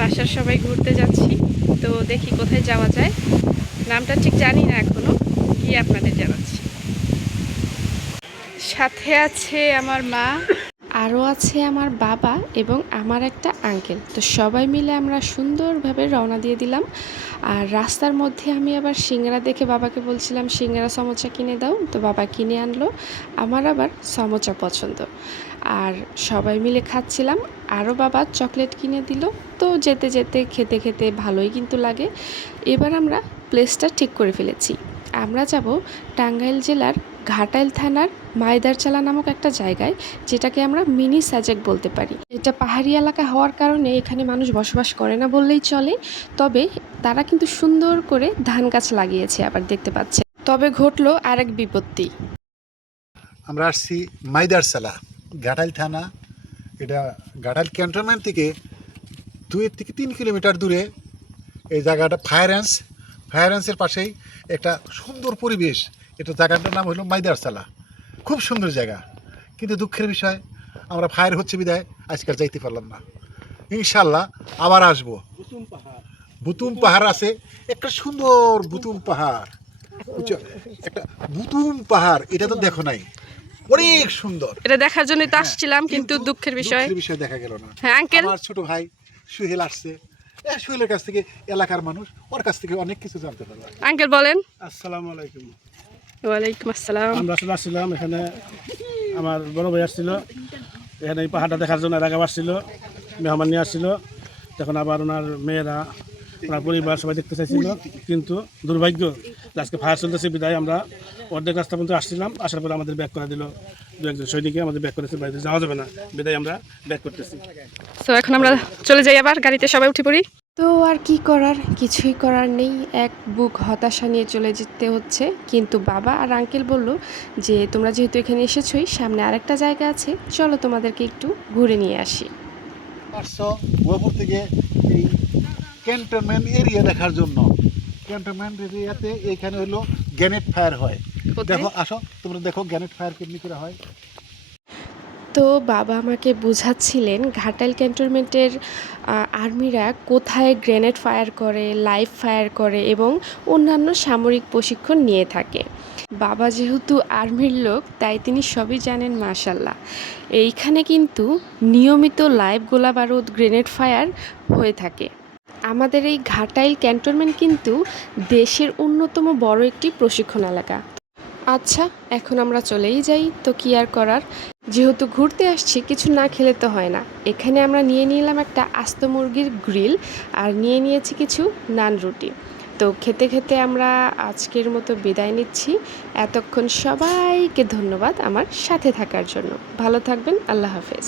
বাসার সবাই ঘুরতে যাচ্ছি। তো দেখি কোথায় যাওয়া যায়, নামটা ঠিক জানি না এখনো, গিয়ে আপনাদের জানাচ্ছি। সাথে আছে আমার মা, আরও আছে আমার বাবা এবং আমার একটা আঙ্কেল। তো সবাই মিলে আমরা সুন্দরভাবে রওনা দিয়ে দিলাম। আর রাস্তার মধ্যে আমি আবার সিঙ্গারা দেখে বাবাকে বলছিলাম সিঙ্গারা সমোচা কিনে দাও, তো বাবা কিনে আনলো। আমার আবার সমোচা পছন্দ, আর সবাই মিলে খাচ্ছিলাম। আরও বাবা চকলেট কিনে দিল। তো যেতে যেতে খেতে খেতে ভালোই কিন্তু লাগে। এবার আমরা প্লেসটা ঠিক করে ফেলেছি। আমরা যাব টাঙ্গাইল জেলার ঘাটাইল থানার মাইদারচালা নামক একটা জায়গায়, যেটাকে আমরা মিনি সাজেক বলতে পারি। এটা পাহাড়ি এলাকা হওয়ার কারণে এখানে মানুষ বসবাস করে না বললেই চলে। তবে তারা কিন্তু সুন্দর করে ধান গাছ লাগিয়েছে, আবার দেখতে পাচ্ছে। তবে ঘটলো আরেক বিপত্তি। আমরা আসছি মাইদারচালা, ঘাটাইল থানা। এটা ঘাটাইল ক্যান্টনমেন্ট থেকে 2 থেকে 3 কিলোমিটার দূরে এই জায়গাটা ফায়ারেন্সের পাশেই একটা সুন্দর পরিবেশ। এটা জায়গাটার নাম হলো মাইদারচালা, খুব সুন্দর জায়গা। কিন্তু দুঃখের বিষয়, আমরা ফায়ার হচ্ছে বিদায় আজকাল যাইতে পারলাম না। ইনশাল্লাহ আবার আসবো। বুতুম পাহাড় আছে, একটা সুন্দর বুতুম পাহাড়, বুঝছো? একটা বুতুম পাহাড়, এটা তো দেখো নাই, অনেক সুন্দর। এটা দেখার জন্যই তো আসছিলাম, কিন্তু দুঃখের বিষয় দেখা গেল না। হ্যাঁ আঙ্কেল, আমার ছোট ভাই সুহেল আসছে। সুহেলের কাছ থেকে, এলাকার মানুষ, ওর কাছ থেকে অনেক কিছু জানতে পারলাম। আঙ্কেল বলেন। আসসালামু আলাইকুম। ওয়ালাইকুম আসসালাম। আমরা আসলে আসছিলাম এখানে, আমার বড় ভাই আসছিল এখানে এই পাহাড়টা দেখার জন্য। এর আগে আসছিল, মেহমান নিয়ে আসছিল। তখন আবার ওনার মেয়েরা, ওনার পরিবার সবাই দেখতে চাইছিল, কিন্তু দুর্ভাগ্য আজকে ফায়ার চলতেছে বিদায় আমরা অর্ধেক রাস্তা পর্যন্ত আসছিলাম। আসার পরে আমাদের ব্যাক করে দিল 2-1 জন সৈনিকে, আমাদের ব্যাক করেছে, বাড়িতে যাওয়া যাবে না বিদায় আমরা ব্যাক করতেছি। তো এখন আমরা চলে যাই, আবার গাড়িতে সবাই উঠে পড়ি। তো আর কি করার, কিছুই করার নেই। এক বুক হতাশা নিয়ে চলে যেতে হচ্ছে। কিন্তু বাবা আর আঙ্কেল বলল যে তোমরা যেহেতু এখানে এসেছোই, সামনে আরেকটা জায়গা আছে, চলো তোমাদেরকে একটু ঘুরে নিয়ে আসি। আসছো গোয়াপুর থেকে এই ক্যান্টনমেন্ট এরিয়া দেখার জন্য। ক্যান্টনমেন্ট এরিয়াতে এইখানে হলো গ্যানেট ফায়ার হয়। দেখো, আসো তোমরা দেখো গ্যানেট ফায়ার কেমনি করে হয়। তো বাবা আমাকে বোঝাচ্ছিলেন ঘাটাইল ক্যান্টনমেন্টের আর্মিরা কোথায় গ্রেনেড ফায়ার করে, লাইভ ফায়ার করে এবং অন্যান্য সামরিক প্রশিক্ষণ নিয়ে থাকে। বাবা যেহেতু আর্মির লোক, তাই তিনি সবই জানেন মাশাল্লাহ। এইখানে কিন্তু নিয়মিত লাইভ গোলা বারুদ, গ্রেনেড ফায়ার হয়ে থাকে। আমাদের এই ঘাটাইল ক্যান্টনমেন্ট কিন্তু দেশের অন্যতম বড় একটি প্রশিক্ষণ এলাকা। আচ্ছা, এখন আমরা চলেই যাই, তো কি আর করার। যেহেতু ঘুরতে আসছি, কিছু না খেলে তো হয় না। এখানে আমরা নিয়ে নিলাম একটা আস্ত মুরগির গ্রিল, আর নিয়ে নিয়েছি কিছু নান রুটি। তো খেতে খেতে আমরা আজকের মতো বিদায় নিচ্ছি। এতক্ষণ সবাইকে ধন্যবাদ আমার সাথে থাকার জন্য। ভালো থাকবেন, আল্লাহ হাফেজ।